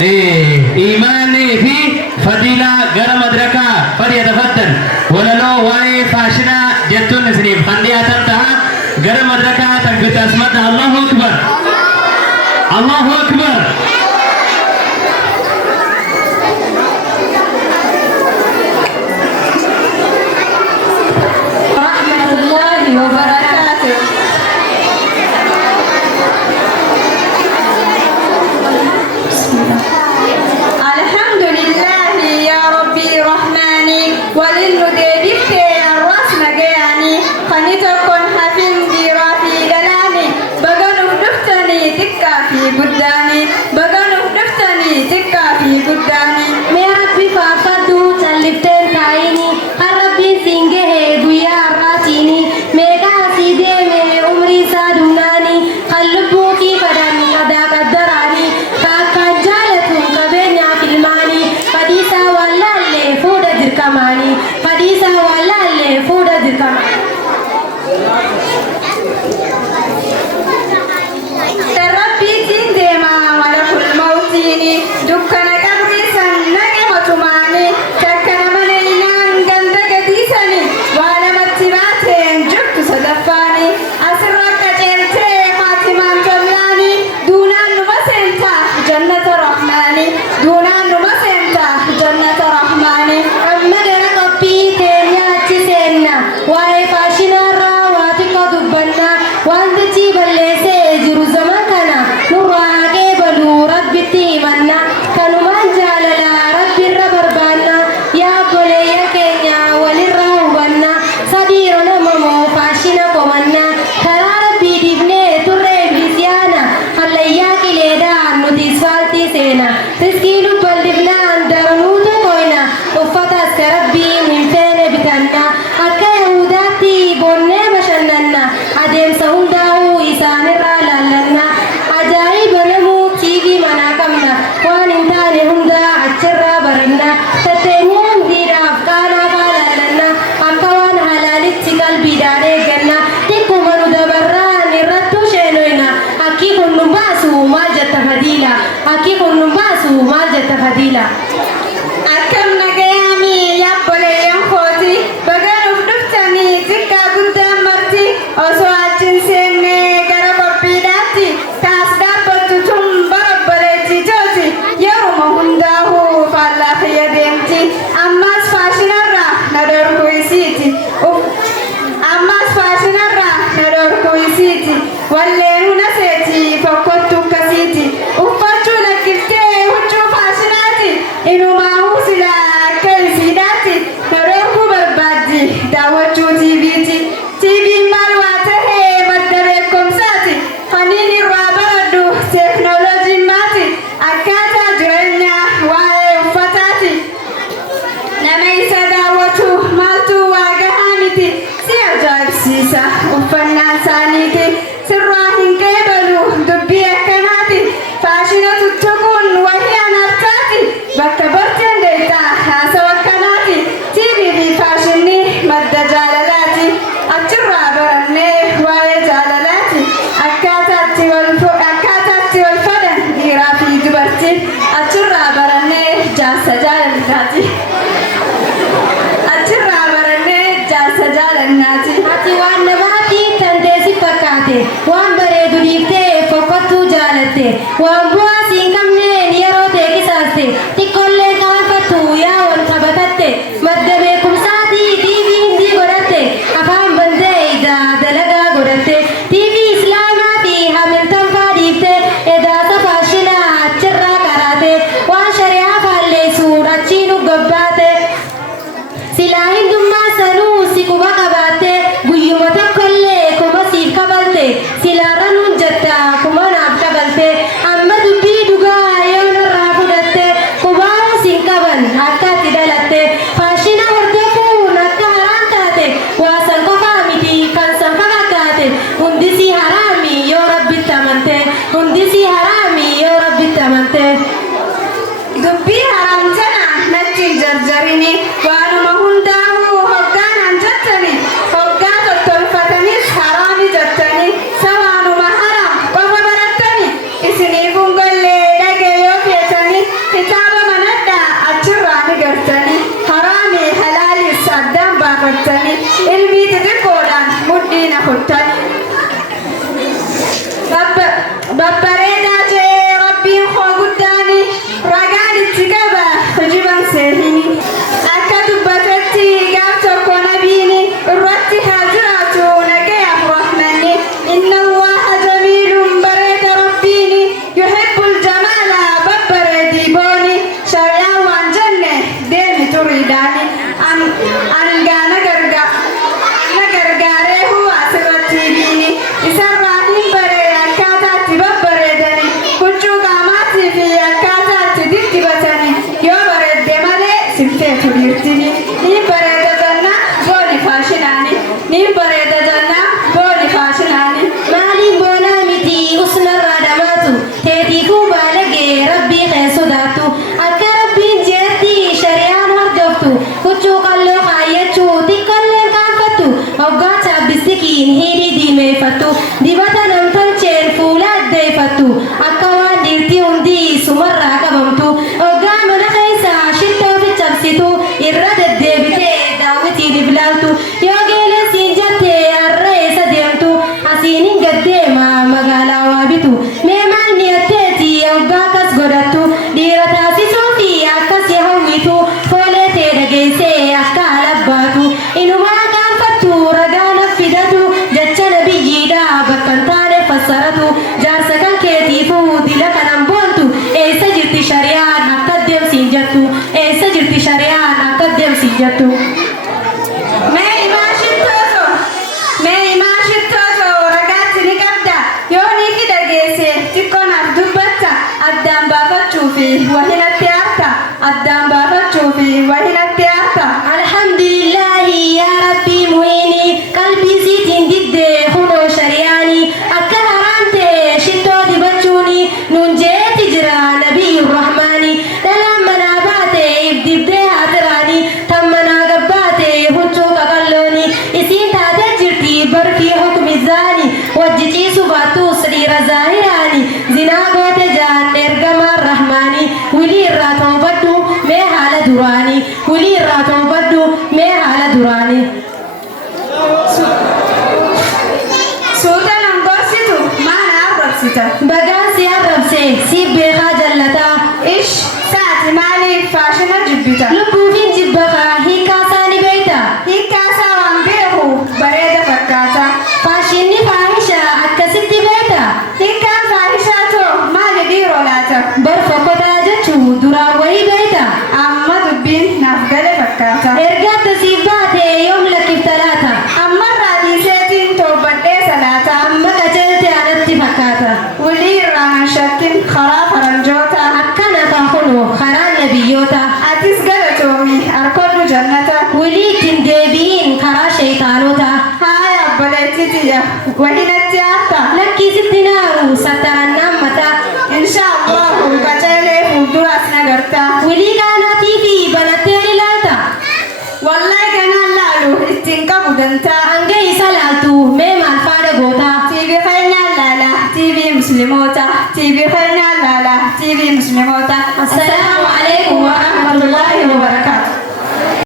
إيماني في فضيلة غير مدركة فليتفضل ولا لو واي فاشنا جتون نسريب خندية تنتهى غير مدركة تنقل أسمتها الله أكبر الله أكبر ورحمة الله وبركاته. الحمد لله يا ربي رحماني وللمدبك الراس مجاني خنيتكن حفين ديرا في دلاني بغنو دفتني تكا في قداني بغنو دفتني تكا في قداني يا ربي فافدو تلفتين كايني ربي سينجه بيا راتيني ميغا سيدي مي عمري سادوناني قلبوكي فدان أدا قدراني فاكا جالتو كبينيا فيلماني فديسا ولا اللي فودا دركماني فديسا ولا اللي فودا دركماني ربي تندي ما ملك الموتيني دكنا قبري سنني وتماني تكنا منينان قندق ديسني وانا متباتين جبت صدفاني أسرك جلتي خاتمان جملاني دونان نمسنتا جنة رحماني دونان نمسنتا جنة رحماني محمد رقبي تينياتي سينا واي فاشنا راواتي قدبنا وانتي بلسي جرو زمان كنا نراغي بلو ربي تيمنا كانوا من جالنا ربي ربربانا يا بولي يا كينيا ولي راوبنا صديرنا ممو فاشنا كومنا كلا ربي ديبني ترى بلسيانا خلياكي ليدا نوتيس فالتي سينا تسكيلو بلدبنا اندرنوتو كوينا وفتاس كربي من فين بتنا أكا يهوداتي بوني مشننا أديم سهنداو إسان الرالالنا أجايب نمو تيجي مناكمنا وان انتاني هندا أجرى برنا تتنين ديرا أفكانا فالالنا أكا وان حلالتي قلبي داري جنة تكو منو دبران الرتو شينوينا أكي كنن باسو مالجة فديلة أكي كنن باسو مالجة فديلة أكم نجامي يا بوليم خوتي بغنو دفتني تكا قدام مرتي أسواتين سنة غرب بيداتي كاس دابتو تم بربلتي جوتي يوم هنداه فالله يدمتي أماس فاشنا را ندور كويسيتي أماس فاشنا را ندور كويسيتي والليل نسيتي فقدت كسيتي وفتشو لكفتي وجو فاشناتي إنو ما هو سلا كيسيداتي نروح بربادي داوتشو تيبيتي تيبي مالواته مدبكم ساتي خنيني رابردو تكنولوجي ماتي أكاتا جرنيا واي وفتاتي نميسا داوتو مالتو واغهانيتي سيرجايب سيسا وفنان سانيتي سراهن كيبلو دبي أكناتي فاشنة تكون وهي نرتاتي بكبرتن ديتا حاسا وكناتي تيبي دي فاشني مد جاللاتي أجرى برني واي جاللاتي أكاتاتي والفدن ديرا في دبرتي أجرى برني جاسا جاللاتي أجرى برني جاسا جاللاتي Ati waan namaati tandeesi fakkaate waan bareedu dhiiftee fokkottuu jaalatte waan bu'aa siin qabneen yeroo ta'e qisaaste xiqqollee qaanfattu yaa wal qabatatte madda beekumsaatii tiivii hindii godhatte afaan bandee idaa dalagaa godhatte tiivii islaamaa fi hamiltanfaa dhiifte edaasa faashinaa achirraa qaraate waan shari'aa faalleessuun achiinu gabbaate silaa hindummaa sanuu si quba qabaatte guyyuma tokkollee kuma siif kabalte silaarra nuun jetta kuma naaf kabalte amma dubbii dhugaa yoo narraa fudhatte qubaa si isiin hidhii diimeeffattu dibata namtolcheen fuula addeeffattu akka waan dhiirtii hundi sumarraa qabamtu hoggaa mana keessa shittoo fi cabsitu irra deddeebitee daawwitiin iblaaltu yoo geelessiin jattee harreessa deemtu asiin hin gaddeema magaalaa waa bitu mee maal niyatteeti hoggaa akkas godhattu dhiira taasisuu fi akkasii hawwitu foolee tee dhageessee akka alabbaatu inumaa gaanfattu ragaa naffidatu jecha nabiyyiidha bakka hin taane fassaratu jaarsa kan keetiifuu dila kanan boontu eessa jirti shari'aan akka deemsiin jettu eessa jirti shari'aan akka deemsiin jettu. Mee imaashittootoo ragaatti ni qabda yoo niifi dhageesse xiqqoonaaf dubbatta addaan baafachuu fi wahinatti aarta addaan baafachuu fi wahinatti aarta. Alhamdulillahi yaa rabbii muhiini qalbii siitiin diddee hunoo shari'aani akka haraam ta'e shittoo dibachuuni nuun jeeti jira nabiyyu rahmaani dhalaan manaa baate ibdibdee haatiraani tan manaa gabbaate huccuu qaqallooni isiin taatee jirti barfii hukmi zaani wajji ciisu baattus dhiira zaahiraani zinaa goote jaan ergamaan rahmaani wilii irraa toobadhu mee haala duraani wilii irraa toobadhu mee haala duraani. Suuta nan gorsitu maana arrabsita. Bagaan si arrabse siif beekaa jallataa Ish saati maaliif faashina jibbita? lubbuufiin jibbakaa hiikaa isaanii beeyta Hiikkaasaa waan beeku bareeda fakkaata. faashinni faahisha akkasitti beeyta Hiikkaan faahishaa too maali dhiiroo laata? barfokkotaa jechuu duraan wayii beeyta Amma dubbiin naaf gale fakkaata. erga akkasii baate yoom lakkifta laata Amma raadiiseetiin toobadhee salaata. amma qajeelte anatti fakkaata Wilii irraa hin shakkin karaa faranjoota. akkana kaakunu karaan nabiyyoota Atis galatoomi arkodhu jannata. wilii ittiin deebi'iin karaa sheeytaanota Haaya obboleettitiyya wahinatti aarta. lakkiisitti naaru sattarannaan mataa Inshaallahu qaceelee fuulduraas nagarta. wilii gaanaatii fi banatteen ilaalta Wallahi kanaan laalu ittiin qabu dantaa. hanga isa laaltu mee maal faada goota TV keenyaan laala TV musliimoota. TV keenyaan laala TV musliimoota. assalaamu